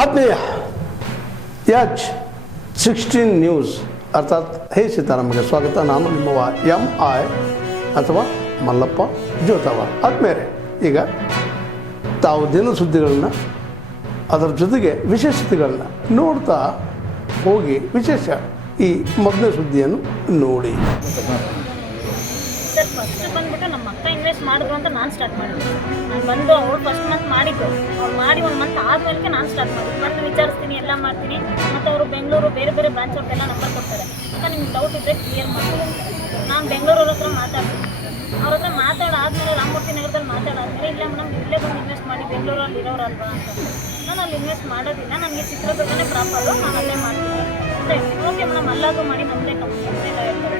ಆತ್ಮೀಯ H16 news ಅರ್ಥಾತ್ ಹೇ ಸೀತಾರಾಮಗೆ ಸ್ವಾಗತ. ನಾನು ನಿಮ್ಮವ MI ಅಥವಾ ಮಲ್ಲಪ್ಪ ಜೋತಾವರ್. ಆದ್ಮೇಲೆ ಈಗ ತಾವು ದಿನ ಸುದ್ದಿಗಳನ್ನ ಅದರ ಜೊತೆಗೆ ವಿಶೇಷತೆಗಳನ್ನ ನೋಡ್ತಾ ಹೋಗಿ ವಿಶೇಷ ಈ ಮೊದಲನೇ ಸುದ್ದಿಯನ್ನು ನೋಡಿ. ಸರ್ ಫಸ್ಟ್ ಬಂದ್ಬಿಟ್ಟು ನಮ್ಮ ಅಕ್ಕ ಇನ್ವೆಸ್ಟ್ ಮಾಡಿದ್ರು ಅಂತ ನಾನು ಸ್ಟಾರ್ಟ್ ಮಾಡಿದ್ದೆ. ನಾನು ಬಂದು ಅವ್ರು ಫಸ್ಟ್ ಮಂತ್ ಮಾಡಿದ್ದು, ಅವ್ರು ಮಾಡಿ 1 ಮಂತ್ ಆದಮೇಲೆ ನಾನು ಸ್ಟಾರ್ಟ್ ಮಾಡಿದ್ದು. ಬಂದು ವಿಚಾರಿಸ್ತೀನಿ, ಎಲ್ಲ ಮಾಡ್ತೀನಿ. ಮತ್ತು ಅವರು ಬೆಂಗಳೂರು ಬೇರೆ ಬೇರೆ ಬ್ರಾಂಚ್ ಅವ್ರಿಗೆಲ್ಲ ನಂಬರ್ ಕೊಡ್ತಾರೆ. ಅಕ್ಕ ನಿಮ್ಗೆ ಡೌಟ್ ಇದ್ದರೆ ಕ್ಲಿಯರ್ ಮಾಡ್ತೀನಿ ಅಂತ. ನಾನು ಬೆಂಗಳೂರವ್ರ ಹತ್ರ ಮಾತಾಡ್ತೀನಿ. ಅವ್ರ ಹತ್ರ ಮಾತಾಡಾದ್ಮೇಲೆ ರಾಮಮೂರ್ತಿ ನಗರದಲ್ಲಿ ಮಾತಾಡಾದ್ಮೇಲೆ ಇಲ್ಲ ಮೇಡಮ್ ಇಲ್ಲೇ ಬಂದು ಇನ್ವೆಸ್ಟ್ ಮಾಡಿ ಬೆಂಗಳೂರಲ್ಲಿ ಇರೋರಲ್ವಾ ಅಂತ. ನಾನು ಅಲ್ಲಿ ಇನ್ವೆಸ್ಟ್ ಮಾಡೋದಿಲ್ಲ, ನನಗೆ ಚಿತ್ರದುರ್ಗನೇ ಪ್ರಾಪರು, ನಾನು ಅಲ್ಲೇ ಮಾಡ್ತೀನಿ ಅಂತ ಹೇಳ್ತೀನಿ. ಓಕೆ ಮೇಡಮ್ ಅಲ್ಲಾದರೂ ಮಾಡಿ ನಮ್ಮದೇ ಕಂಪ್ನಿ ಅಂತ ಎಲ್ಲ ಹೇಳ್ತಾರೆ.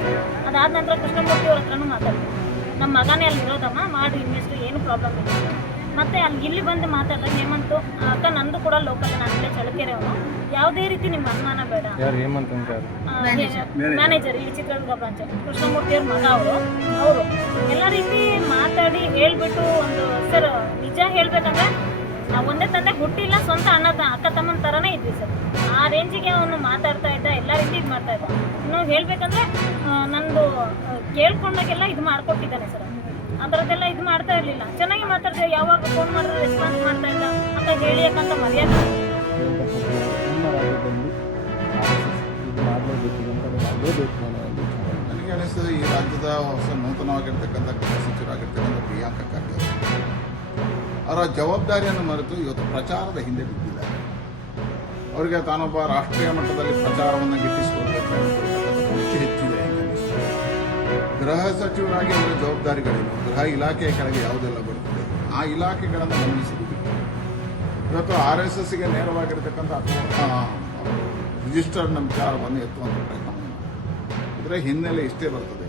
ಅದಾದ ನಂತರ ಕೃಷ್ಣಮೂರ್ತಿ ಅವ್ರ ಹತ್ರನೂ ಮಾತಾಡ್ತೀನಿ. ನಮ್ಮ ಮಗನೇ ಅಲ್ಲಿ ಇರೋದಮ್ಮ, ಮಾಡಿ ಇನ್ವೆಸ್ಟ್, ಏನು ಪ್ರಾಬ್ಲಮ್ ಇಲ್ಲ. ಮತ್ತು ಅಲ್ಲಿ ಇಲ್ಲಿ ಬಂದು ಮಾತಾಡಿದಾಗ ಹೇಮಂತು ಅಕ್ಕ ನಂದು ಕೂಡ ಲೋಕಲ್, ನಾನು ಇಲ್ಲೇ ಚಳ್ಳಕೆರೆ ಅವನು, ಯಾವುದೇ ರೀತಿ ನಿಮ್ಮ ಅನುಮಾನ ಬೇಡ. ಮ್ಯಾನೇಜರ್ ಇಲ್ಲಿ ಚಿತ್ರದುರ್ಗ ಬ್ರಾಂಚ್ ಕೃಷ್ಣಮೂರ್ತಿ ಅವ್ರ ಮಗ ಅವರು ಎಲ್ಲ ರೀತಿ ಮಾತಾಡಿ ಹೇಳಿಬಿಟ್ಟು ಒಂದು ಸರ್ ನಿಜ ಹೇಳಬೇಕಂದ್ರೆ ನಾವು ಒಂದೇ ತಂದೆ ಹುಟ್ಟಿಲ್ಲ, ಸ್ವಂತ ಅಕ್ಕ ತಮ್ಮನ ಥರನೇ ಇದ್ವಿ ಸರ್. ಆ ರೇಂಜಿಗೆ ಅವನು ಮಾತಾಡ್ತಾ ಇದ್ದ, ಎಲ್ಲ ರೀತಿ ಇದು ಮಾಡ್ತಾ ಇದ್ದ. ಇನ್ನು ಹೇಳಬೇಕಂದ್ರೆ ನಂದು ಕೇಳ್ಕೊಂಡಾಗೆಲ್ಲ ಇದು ಮಾಡ್ಕೊಟ್ಟಿದ್ದಾನೆ ಸರ್. ಆ ಥರದ್ದೆಲ್ಲ ಇದು ಮಾಡ್ತಾ ಇರಲಿಲ್ಲ, ಚೆನ್ನಾಗಿ ಮಾತಾಡ್ತಾ, ಯಾವಾಗ ಫೋನ್ ಮಾಡಿದ್ರೆ ರೆಸ್ಪಾನ್ಸ್ ಮಾಡ್ತಾ ಇದ್ದ. ಅಕ್ಕ ಹೇಳಿ ಯಾಕಂತ ಮರ್ಯಾದೆ. ನನಗೆ ಅನಿಸ್ತದೆ ಈ ರಾಜ್ಯದ ಹೊಸ ನೂತನವಾಗಿರ್ತಕ್ಕಂಥ ಗೃಹ ಸಚಿವರಾಗಿರ್ತಕ್ಕಂಥ ಪ್ರಿಯಾಂಕ ಖರ್ಗೆ ಅವರ ಜವಾಬ್ದಾರಿಯನ್ನು ಮರೆತು ಇವತ್ತು ಪ್ರಚಾರದ ಹಿಂದೆ ಬಿದ್ದಿದ್ದಾರೆ. ಅವರಿಗೆ ತಾನೊಬ್ಬ ರಾಷ್ಟ್ರೀಯ ಮಟ್ಟದಲ್ಲಿ ಪ್ರಚಾರವನ್ನು ಗಿಟ್ಟಿಸಿಕೊಳ್ಳಬೇಕು ಹೆಚ್ಚಿದೆ. ಗೃಹ ಸಚಿವರಾಗಿ ಅವರ ಜವಾಬ್ದಾರಿಗಳೇನು, ಗೃಹ ಇಲಾಖೆಯ ಕೆಳಗೆ ಯಾವುದೆಲ್ಲ ಬರುತ್ತದೆ ಆ ಇಲಾಖೆಗಳನ್ನು ಗಮನಿಸುವುದು. ಇವತ್ತು RSSಗೆ ನೇರವಾಗಿರ್ತಕ್ಕಂಥ ರಿಜಿಸ್ಟರ್ನ ವಿಚಾರವನ್ನು ಎತ್ತುವಂಥ ಪ್ರಯತ್ನವನ್ನು ಇದರ ಹಿನ್ನೆಲೆ ಇಷ್ಟೇ ಬರ್ತದೆ.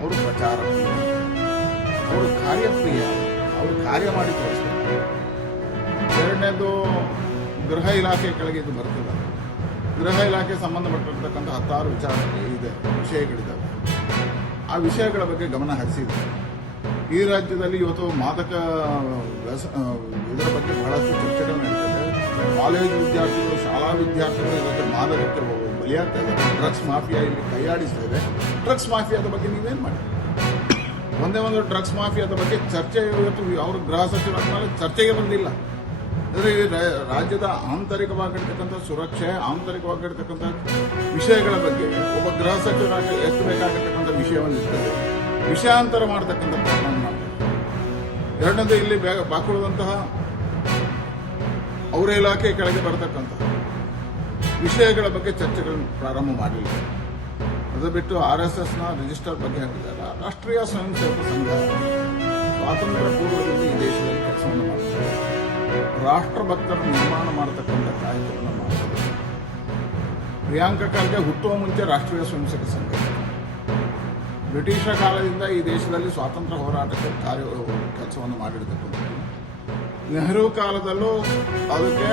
ಅವರು ಪ್ರಚಾರ, ಅವರು ಕಾರ್ಯಪ್ರಿಯ, ಅವರು ಕಾರ್ಯ ಮಾಡಿ ತೋರಿಸ್ತಾರೆ. ಎರಡನೇದು ಗೃಹ ಇಲಾಖೆ ಕೆಳಗೆ ಇದು ಬರ್ತದೆ. ಗೃಹ ಇಲಾಖೆ ಸಂಬಂಧಪಟ್ಟಿರ್ತಕ್ಕಂಥ 10 ವಿಷಯಗಳಿದ್ದಾವೆ. ಆ ವಿಷಯಗಳ ಬಗ್ಗೆ ಗಮನ ಹರಿಸಿದೆ. ಈ ರಾಜ್ಯದಲ್ಲಿ ಇವತ್ತು ಮಾದಕ ಇದರ ಬಗ್ಗೆ ಬಹಳಷ್ಟು ಚರ್ಚೆಗಳು ನಡೀತದೆ. ಕಾಲೇಜು ವಿದ್ಯಾರ್ಥಿಗಳು, ಶಾಲಾ ವಿದ್ಯಾರ್ಥಿಗಳು ಇವತ್ತು ಮಾದಕಕ್ಕೆ ಬಲಿಯಾಗ್ತಾ ಇದ್ದಾರೆ. ಡ್ರಗ್ಸ್ ಮಾಫಿಯಾ ಇಲ್ಲಿ ಕೈಯಾಡಿಸ್ತಾ ಇದೆ. ಡ್ರಗ್ಸ್ ಮಾಫಿಯಾದ ಬಗ್ಗೆ ನೀವೇನು ಮಾಡಿ? ಒಂದೇ ಒಂದು ಡ್ರಗ್ಸ್ ಮಾಫಿಯಾದ ಬಗ್ಗೆ ಚರ್ಚೆ ಇವತ್ತು ಅವರು ಗೃಹ ಸಚಿವರಾದ ಚರ್ಚೆಗೆ ಬಂದಿಲ್ಲ. ಅಂದರೆ ರಾಜ್ಯದ ಆಂತರಿಕವಾಗಿರ್ತಕ್ಕಂಥ ಸುರಕ್ಷೆ, ಆಂತರಿಕವಾಗಿರ್ತಕ್ಕಂಥ ವಿಷಯಗಳ ಬಗ್ಗೆ ಒಬ್ಬ ಗೃಹ ಸಚಿವರಾಗಿ ಎತ್ತಬೇಕಾಗಿರ್ತಕ್ಕಂಥ ವಿಷಯವನ್ನು ಇರ್ತದೆ, ವಿಷಯಾಂತರ ಮಾಡತಕ್ಕಂಥ ಪ್ರಯತ್ನ ಮಾಡ್ತಾರೆ. ಎರಡನೇದು ಇಲ್ಲಿ ಬಾಕುಳಿದಂತಹ ಅವರ ಇಲಾಖೆ ಕೆಳಗೆ ಬರತಕ್ಕಂಥ ವಿಷಯಗಳ ಬಗ್ಗೆ ಚರ್ಚೆಗಳನ್ನು ಪ್ರಾರಂಭ ಮಾಡಲಿಲ್ಲ. ಅದು ಬಿಟ್ಟು RSSನ ರಿಜಿಸ್ಟರ್ ಬಗ್ಗೆ ಹೇಳಿದಾಗ ರಾಷ್ಟ್ರೀಯ ಸ್ವಯಂ ಸೇವಕ ಸಂಘ ಸ್ವಾತಂತ್ರ್ಯ ಪೂರ್ವದಿಂದ ಈ ದೇಶದಲ್ಲಿ ಕೆಲಸವನ್ನು ಮಾಡ್ತಾರೆ. ರಾಷ್ಟ್ರ ಭಕ್ತರ ನಿರ್ಮಾಣ ಮಾಡತಕ್ಕಂಥ ಕಾರ್ಯಕ್ರಮವನ್ನು ಮಾಡ್ತಾರೆ. ಪ್ರಿಯಾಂಕ ಖರ್ಗೆ ಹುಟ್ಟುವ ಮುಂಚೆ ರಾಷ್ಟ್ರೀಯ ಸ್ವಯಂ ಸೇವಕ ಸಂಘ ಬ್ರಿಟಿಷರ ಕಾಲದಿಂದ ಈ ದೇಶದಲ್ಲಿ ಸ್ವಾತಂತ್ರ್ಯ ಹೋರಾಟಕ್ಕೆ ಕೆಲಸವನ್ನು ಮಾಡಿರ್ತಕ್ಕಂಥದ್ದು. ನೆಹರು ಕಾಲದಲ್ಲೂ ಅದಕ್ಕೆ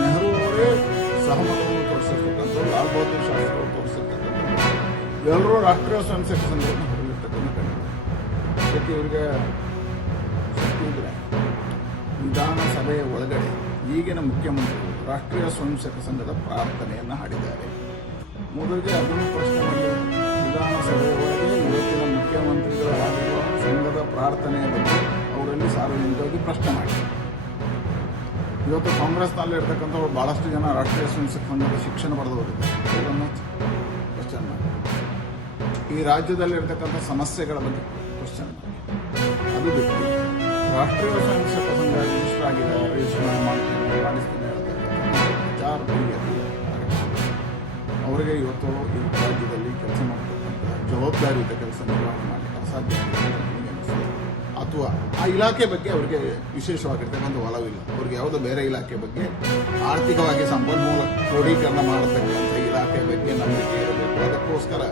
ನೆಹರು ಅವರೇ ಸಹಮತವನ್ನು ತೋರಿಸಿರ್ತಕ್ಕಂಥ, ಲಾಲ್ ಬಹದ್ದೂರ್ ಶಾಸ್ತ್ರಿ ಅವರು ತೋರಿಸಿರ್ತಕ್ಕಂಥದ್ದು. ಎಲ್ಲರೂ ರಾಷ್ಟ್ರೀಯ ಸ್ವಯಂ ಸೇವಕ ಸಂಘವನ್ನು ಹೊರಲಿರ್ತಕ್ಕಂಥ ಅದಕ್ಕೆ ಇವರಿಗೆ ಶಕ್ತಿ ಇದ್ರೆ ವಿಧಾನಸಭೆಯ ಒಳಗಡೆ ಈಗಿನ ಮುಖ್ಯಮಂತ್ರಿಗಳು ರಾಷ್ಟ್ರೀಯ ಸ್ವಯಂ ಸೇವಕ ಸಂಘದ ಪ್ರಾರ್ಥನೆಯನ್ನು ಹಾಡಿದ್ದಾರೆ. ಮೊದಲಿಗೆ ಅದನ್ನು ಪ್ರಶ್ನೆ ಮಾಡಿ ವಿಧಾನಸಭೆಯ ಒಳಗೆ ಇವತ್ತಿನ ಮುಖ್ಯಮಂತ್ರಿಗಳ ಆಗಿರುವ ಸಂಘದ ಪ್ರಾರ್ಥನೆಯ ಬಗ್ಗೆ ಅವರಲ್ಲಿ ಸಾರ್ವಜನಿಕವಾಗಿ ಪ್ರಶ್ನೆ ಮಾಡಿ. ಇವತ್ತು ಕಾಂಗ್ರೆಸ್ನಲ್ಲಿ ಇರ್ತಕ್ಕಂಥವ್ರು ಬಹಳಷ್ಟು ಜನ ರಾಷ್ಟ್ರೀಯ ಸ್ವಯಂ ಸೇವಕ ಸಂಘದ ಶಿಕ್ಷಣ ಪಡೆದವರಿದ್ದಾರೆ. ಅವರನ್ನು ಕ್ವಶನ್ ಮಾಡಿ. ಈ ರಾಜ್ಯದಲ್ಲಿ ಇರ್ತಕ್ಕಂಥ ಸಮಸ್ಯೆಗಳ ಬಗ್ಗೆ ಕ್ವಶನ್ ಮಾಡಿ. ಅದು ಬಿಟ್ಟು ರಾಷ್ಟ್ರೀಯ ಸ್ವಯಂ ಸೇವಕ ಸಂಘ ರಿಜಿಸ್ಟರ್ ಆಗಿದೆ, ರಿಜಿಸ್ಟರ್ ಮಾಡಿಸ್ತೀನಿ ವಿಚಾರ ಅವರಿಗೆ ಇವತ್ತು ಈ ರಾಜ್ಯದಲ್ಲಿ ಕೆಲಸ ಮಾಡತಕ್ಕಂಥ ಜವಾಬ್ದಾರಿಯುತ ಕೆಲಸ ನಿರ್ವಹಣೆ ಮಾಡಲಿಕ್ಕೆ ಅಸಾಧ್ಯ ಅಥವಾ ಆ ಇಲಾಖೆ ಬಗ್ಗೆ ಅವರಿಗೆ ವಿಶೇಷವಾಗಿರ್ತಕ್ಕಂಥ ಒಲವಿಲ್ಲ. ಅವ್ರಿಗೆ ಯಾವುದೋ ಬೇರೆ ಇಲಾಖೆ ಬಗ್ಗೆ ಆರ್ಥಿಕವಾಗಿ ಸಂಪನ್ಮೂಲ ಕ್ರೋಢೀಕರಣ ಮಾಡತಕ್ಕಂಥ ಇಲಾಖೆ ಬಗ್ಗೆ ನಂಬಿಕೆ ಇರಬೇಕು. ಅದಕ್ಕೋಸ್ಕರ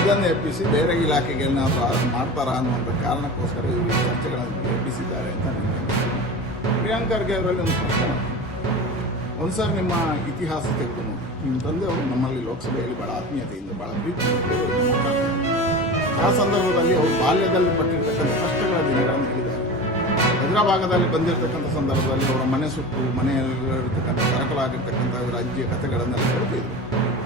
ಇದನ್ನು ಎಬ್ಬಿಸಿ ಬೇರೆ ಇಲಾಖೆಗೆ ಏನಾದರೂ ಮಾಡ್ತಾರಾ ಅನ್ನುವಂಥ ಕಾರಣಕ್ಕೋಸ್ಕರ ಇವರು ಚರ್ಚೆಗಳನ್ನು ಎಬ್ಬಿಸಿದ್ದಾರೆ ಅಂತ ನನಗೆ. ಪ್ರಿಯಾಂಕ ಖರ್ಗೆ ಅವರಲ್ಲಿ ಒಂದು ಪ್ರಶ್ನೆ ಮಾಡ್ತೀನಿ. ಒಂದು ಸಾರಿ ನಿಮ್ಮ ಇತಿಹಾಸ ತೆಗೆದು ನೋಡಿ. ನಿಮ್ಮ ತಂದೆ ಅವರು ನಮ್ಮಲ್ಲಿ ಲೋಕಸಭೆಯಲ್ಲಿ ಬಹಳ ಆತ್ಮೀಯತೆಯಿಂದ ಬಹಳ ಪ್ರೀತಿ. ಆ ಸಂದರ್ಭದಲ್ಲಿ ಅವರು ಬಾಲ್ಯದಲ್ಲಿ ಪಟ್ಟಿರ್ತಕ್ಕಂಥ ಕಷ್ಟಗಳ ದಿನಗಳನ್ನು ಹೇಳಿದ್ದಾರೆ. ಹೈದರಾಬಾದಲ್ಲಿ ಬಂದಿರತಕ್ಕಂಥ ಸಂದರ್ಭದಲ್ಲಿ ಅವರ ಮನೆ ಸುಟ್ಟು ಮನೆಯಲ್ಲಿರ್ತಕ್ಕಂಥ ಕರಕಲಾಗಿರ್ತಕ್ಕಂಥ ಇವರ ಅಜ್ಜಿಯ ಕಥೆಗಳನ್ನೆಲ್ಲ ಹೇಳ್ತಿದ್ರು.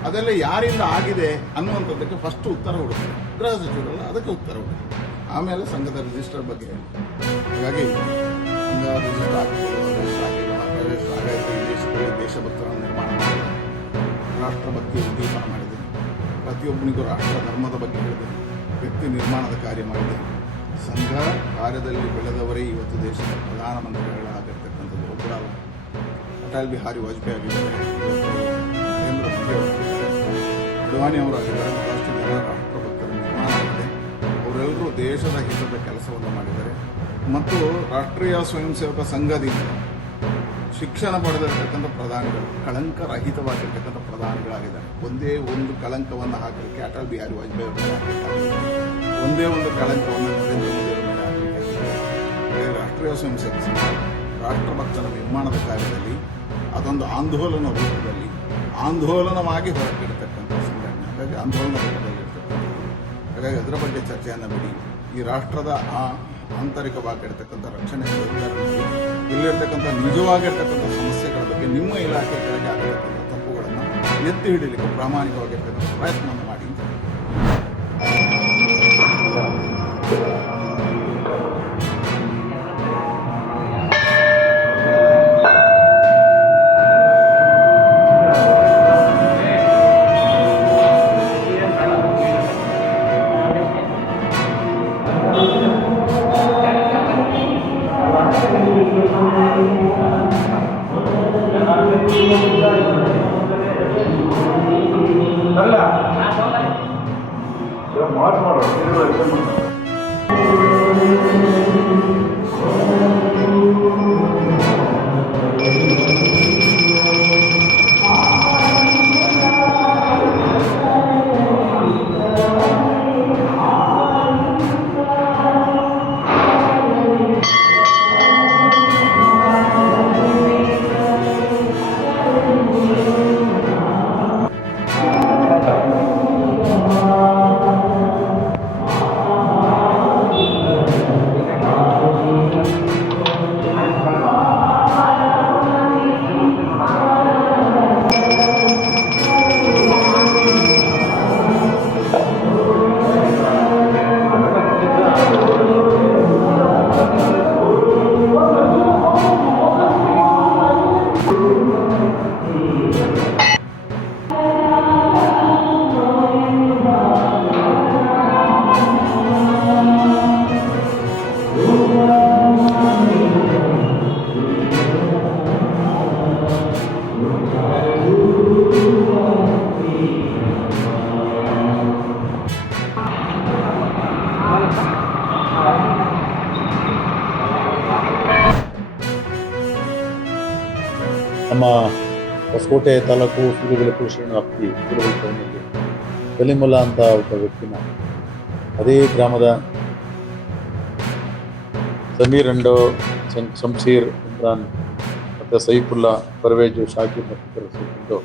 ಅದೆಲ್ಲ ಯಾರಿಂದ ಆಗಿದೆ ಅನ್ನುವಂಥದ್ದಕ್ಕೆ ಫಸ್ಟ್ ಉತ್ತರ ಹುಡುಕಿದ್ರು. ಗೃಹ ಸಚಿವರಲ್ಲ, ಅದಕ್ಕೆ ಉತ್ತರ ಹುಡುಕಿದ್ರು. ಆಮೇಲೆ ಸಂಘದ ರಿಜಿಸ್ಟರ್ ಬಗ್ಗೆ ಹಾಗಾಗಿ ಸಂಘ ರಿಜಿಸ್ಟರ್ ಆಗಿಲ್ಲ, ಪ್ರವೇಶ ಆಗೈತೆ. ಈ ದೇಶದಲ್ಲಿ ದೇಶಭಕ್ತರನ್ನು ನಿರ್ಮಾಣ ಮಾಡಿದೆ, ರಾಷ್ಟ್ರಭಕ್ತಿ ಉದ್ದೀಪನ ಮಾಡಿದೆ, ಪ್ರತಿಯೊಬ್ಬನಿಗೂ ರಾಷ್ಟ್ರ ಧರ್ಮದ ಬಗ್ಗೆ ಹೇಳಿದೆ, ವ್ಯಕ್ತಿ ನಿರ್ಮಾಣದ ಕಾರ್ಯ ಮಾಡಿದೆ. ಸಂಘ ಕಾರ್ಯದಲ್ಲಿ ಬೆಳೆದವರೇ ಇವತ್ತು ದೇಶದ ಪ್ರಧಾನಮಂತ್ರಿಗಳಾಗಿರ್ತಕ್ಕಂಥದ್ದು. ಒಬ್ಬರ ಅಟಲ್ ಬಿಹಾರಿ ವಾಜಪೇಯಿ ಆಗಿದ್ದಾರೆ, ಇವತ್ತು ನರೇಂದ್ರ ಮೋದಿ ಅವರಾಗಿದ್ದಾರೆ, ಅಡ್ವಾಣಿ ಅವರಾಗಿದ್ದಾರೆ. ಬಹಳಷ್ಟು ಜನ ರಾಷ್ಟ್ರಭಕ್ತರ ನಿರ್ಮಾಣ ಆಗಿದೆ. ಅವರೆಲ್ಲರೂ ದೇಶದ ಹಿತದ ಕೆಲಸವನ್ನು ಮಾಡಿದ್ದಾರೆ. ಮತ್ತು ರಾಷ್ಟ್ರೀಯ ಸ್ವಯಂ ಸೇವಕ ಸಂಘದಿಂದ ಶಿಕ್ಷಣ ಪಡೆದಿರತಕ್ಕಂಥ ಪ್ರಧಾನಿಗಳು ಕಳಂಕರಹಿತವಾಗಿರ್ತಕ್ಕಂಥ ಪ್ರಧಾನಿಗಳಾಗಿದ್ದಾರೆ. ಒಂದೇ ಒಂದು ಕಳಂಕವನ್ನು ಹಾಕಲಿಕ್ಕೆ ಅಟಲ್ ಬಿಹಾರಿ ವಾಜಪೇಯಿ ಅವರ ಮೇಲೆ ಹಾಕಲಿಕ್ಕೆ, ಒಂದೇ ಒಂದು ಕಳಂಕವನ್ನು ನರೇಂದ್ರ ಮೋದಿ ಅವರ ಮೇಲೆ ಹಾಕಲಿಕ್ಕೆ. ರಾಷ್ಟ್ರೀಯ ಸ್ವಯಂ ಸೇವಕ ಸಂಘ ರಾಷ್ಟ್ರಭಕ್ತರ ನಿರ್ಮಾಣದ ಕಾರ್ಯದಲ್ಲಿ ಅದೊಂದು ಆಂದೋಲನ ರೂಪದಲ್ಲಿ ಆಂದೋಲನವಾಗಿ ಹೊರಟಿರ್ತಕ್ಕಂಥ ಸಂಘಟನೆ. ಹಾಗಾಗಿ ಆಂದೋಲನ ರೂಪದಲ್ಲಿ ಇರ್ತಕ್ಕಂಥದ್ದು. ಹಾಗಾಗಿ ಅದರ ಬಗ್ಗೆ ಚರ್ಚೆಯನ್ನು ಬಿಡಿ. ಈ ರಾಷ್ಟ್ರದ ಆಂತರಿಕವಾಗಿರ್ತಕ್ಕಂಥ ರಕ್ಷಣೆ, ಇಲ್ಲಿರ್ತಕ್ಕಂಥ ನಿಜವಾಗಿರ್ತಕ್ಕಂಥ ಸಮಸ್ಯೆಗಳ ಬಗ್ಗೆ ನಿಮ್ಮ ಇಲಾಖೆ ಕೆಳಗೆ ಆಗಿರ್ತಕ್ಕಂಥ ತಪ್ಪುಗಳನ್ನು ಎತ್ತಿ ಹಿಡಿಯಲಿಕ್ಕೆ ಪ್ರಾಮಾಣಿಕವಾಗಿರ್ತಕ್ಕಂಥ ಪ್ರಯತ್ನವನ್ನು ಮಾಡಿ. ನಮ್ಮ ಹೊಸಕೋಟೆ ತಾಲೂಕು ಸೂರ್ಯಬೆಳಕು ಶ್ರೇಣು ವ್ಯಾಪ್ತಿ ಸೂರ್ಯಬೆಳಕು ಟೌನಲ್ಲಿ ಕಲಿಮುಲ್ಲಾ ಅಂತ ಒಬ್ಬ ವ್ಯಕ್ತಿನ ಅದೇ ಗ್ರಾಮದ ಸಮೀರ್ ಅಂಡ್ ಶಂಶೀರ್ ಇಮ್ರಾನ್ ಮತ್ತು ಸೈಫುಲ್ಲಾ ಪರ್ವೇಜು ಶಾಕಿರ್ ಮತ್ತಿತರ ಸೇರಿಕೊಂಡು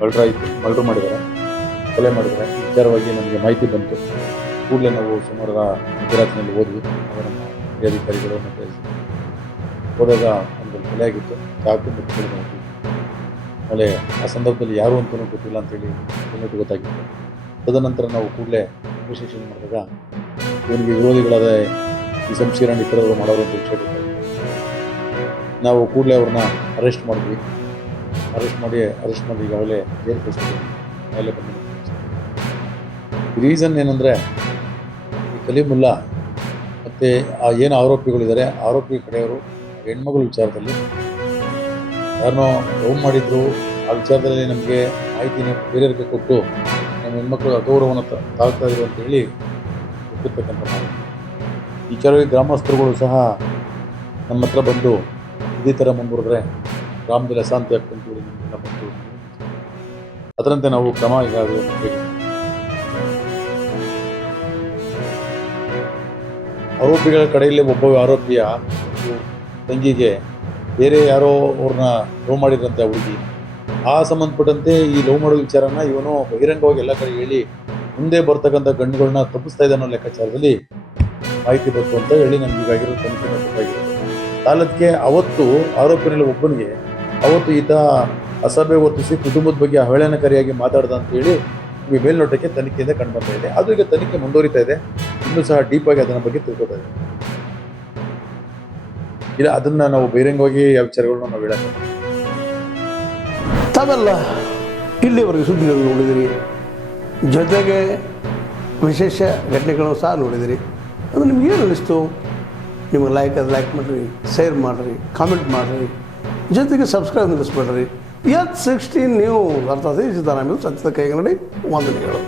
ಮರ್ಡರ್ ಮಾಡಿದ್ದಾರೆ, ಕೊಲೆ ಮಾಡಿದ್ದಾರೆ. ಈ ವಿಚಾರವಾಗಿ ನಮಗೆ ಮಾಹಿತಿ ಬಂತು. ಕೂಡಲೇ ನಾವು ಸುಮಾರು ಗುಜರಾತ್ನಲ್ಲಿ ಹೋದ್ವಿ. ನಮ್ಮ ಅಧಿಕಾರಿಗಳು ಮತ್ತು ಹೋದಾಗ ಒಂದು ಕೊಲೆ ಆಗಿತ್ತು, ಚಾಕು ಮತ್ತು ಆಮೇಲೆ ಆ ಸಂದರ್ಭದಲ್ಲಿ ಯಾರು ಅಂತಲೂ ಗೊತ್ತಿಲ್ಲ ಅಂತೇಳಿ ಗೊತ್ತಾಗಿತ್ತು. ತದನಂತರ ನಾವು ಕೂಡಲೇ ಇನ್ವೆಸ್ಟಿಗೇಷನ್ ಮಾಡಿದಾಗ ಇವನಿಗೆ ವಿರೋಧಿಗಳಾದ ಈ ಶಂಶೀರನ್ ಇತರರು ಮಾಡೋರು ಅಂತ ವಿಷಯ ಗೊತ್ತಾಯಿತು. ನಾವು ಕೂಡಲೇ ಅವ್ರನ್ನ ಅರೆಸ್ಟ್ ಮಾಡಿ ಈಗಾಗಲೇ ಜೈಲು ಕಳಿಸ್ತೀವಿ. ಮೇಲೆ ಬಂದು ರೀಸನ್ ಏನಂದರೆ ಈ ಕಲಿಮುಲ್ಲಾ ಮತ್ತು ಆ ಏನು ಆರೋಪಿಗಳಿದ್ದಾರೆ, ಆರೋಪಿ ಕಡೆಯವರು ಹೆಣ್ಮಗಳ ವಿಚಾರದಲ್ಲಿ ಯಾರನ್ನೋ ಲವ್ ಮಾಡಿದ್ರು. ಆ ವಿಚಾರದಲ್ಲಿ ನಮಗೆ ಮಾಹಿತಿನ ಬೇರೆಯವರಿಗೆ ಕೊಟ್ಟು ನಮ್ಮ ಹೆಣ್ಮಕ್ಳು ಅಗೌರವವನ್ನು ತಾಳ್ತಾ ಇದ್ರು ಅಂತ ಹೇಳಿ ಗೊತ್ತಿರ್ತಕ್ಕಂಥ ಮಾಹಿತಿ. ಈ ವಿಚಾರವಾಗಿ ಗ್ರಾಮಸ್ಥರುಗಳು ಸಹ ನಮ್ಮ ಹತ್ರ ಬಂದು ಇದೇ ಥರ ಮುಂದುವರೆದ್ರೆ ಗ್ರಾಮದಲ್ಲಿ ಅಶಾಂತಿ ಆಗ್ತಂತೇಳಿ ನಮಗೆಲ್ಲ ಬಂದು ಅದರಂತೆ ನಾವು ಕ್ರಮ ಈಗಾಗಲೇ ಆರೋಪಿಗಳ ಕಡೆಯಲ್ಲಿ ಒಬ್ಬ ಆರೋಪಿಯ ತಂಗಿಗೆ ಬೇರೆ ಯಾರೋ ಅವ್ರನ್ನ ಲವ್ ಮಾಡಿದ್ರಂತೆ ಹುಡುಗಿ. ಆ ಸಂಬಂಧಪಟ್ಟಂತೆ ಈ ಲವ್ ಮಾಡೋ ವಿಚಾರನ ಇವನು ಬಹಿರಂಗವಾಗಿ ಎಲ್ಲ ಕಡೆ ಹೇಳಿ ಮುಂದೆ ಬರ್ತಕ್ಕಂಥ ಗಂಡುಗಳನ್ನ ತಪ್ಪಿಸ್ತಾ ಇದ್ದಾನೋ ಲೆಕ್ಕಾಚಾರದಲ್ಲಿ ಮಾಹಿತಿ ಬಂತು ಅಂತ ಹೇಳಿ ನಮ್ಗೆ ಈಗಾಗಿರೋ ತನಿಖೆ ಗೊತ್ತಾಗಿರುತ್ತೆ. ಕಾಲಕ್ಕೆ ಅವತ್ತು ಆರೋಪಿನಲ್ಲಿ ಒಬ್ಬನಿಗೆ ಅವತ್ತು ಈತ ಅಸಭ್ಯ ವರ್ತಿಸಿ ಕುಟುಂಬದ ಬಗ್ಗೆ ಅವಹೇಳನಕಾರಿಯಾಗಿ ಮಾತಾಡ್ದ ಅಂತೇಳಿ ಈ ಮೇಲ್ನೋಟಕ್ಕೆ ತನಿಖೆಯಿಂದ ಕಂಡುಬರ್ತಾ ಇದೆ. ಅದು ಈಗ ತನಿಖೆ ಮುಂದುವರಿತಾ ಇದೆ. ಇನ್ನೂ ಸಹ ಡೀಪಾಗಿ ಅದನ್ನ ಬಗ್ಗೆ ತಿಳ್ಕೊತಾ ಇದೆ. ಇಲ್ಲ ಅದನ್ನ ನಾವು ಬಹಿರಂಗವಾಗಿ ಯಾವ ವಿಚಾರಗಳನ್ನ ನಾವು ಹೇಳಕ್ಕೆ ತಾವೆಲ್ಲ ಇಲ್ಲಿವರೆಗೆ ಸುದ್ದಿಗಳನ್ನು ನೋಡಿದಿರಿ, ಜೊತೆಗೆ ವಿಶೇಷ ಘಟನೆಗಳನ್ನು ಸಹ ನೋಡಿದಿರಿ. ಅದು ನಿಮ್ಗೇನು ಅನ್ನಿಸ್ತು? ನಿಮಗೆ ಲೈಕ್ ಮಾಡಿರಿ, ಶೇರ್ ಮಾಡಿರಿ, ಕಾಮೆಂಟ್ ಮಾಡಿರಿ, ಜೊತೆಗೆ ಸಬ್ಸ್ಕ್ರೈಬ್ ನಿಲ್ಲಿಸ್ಬೇಡ್ರಿ. H16 ನ್ಯೂಸ್ ಅರ್ಥಾತ್ ಸಿದ್ದರಾಮಯ್ಯ ಸತ್ಯದ ಕೈಗನ್ನಡಿ ವಂದನೆಗಳು.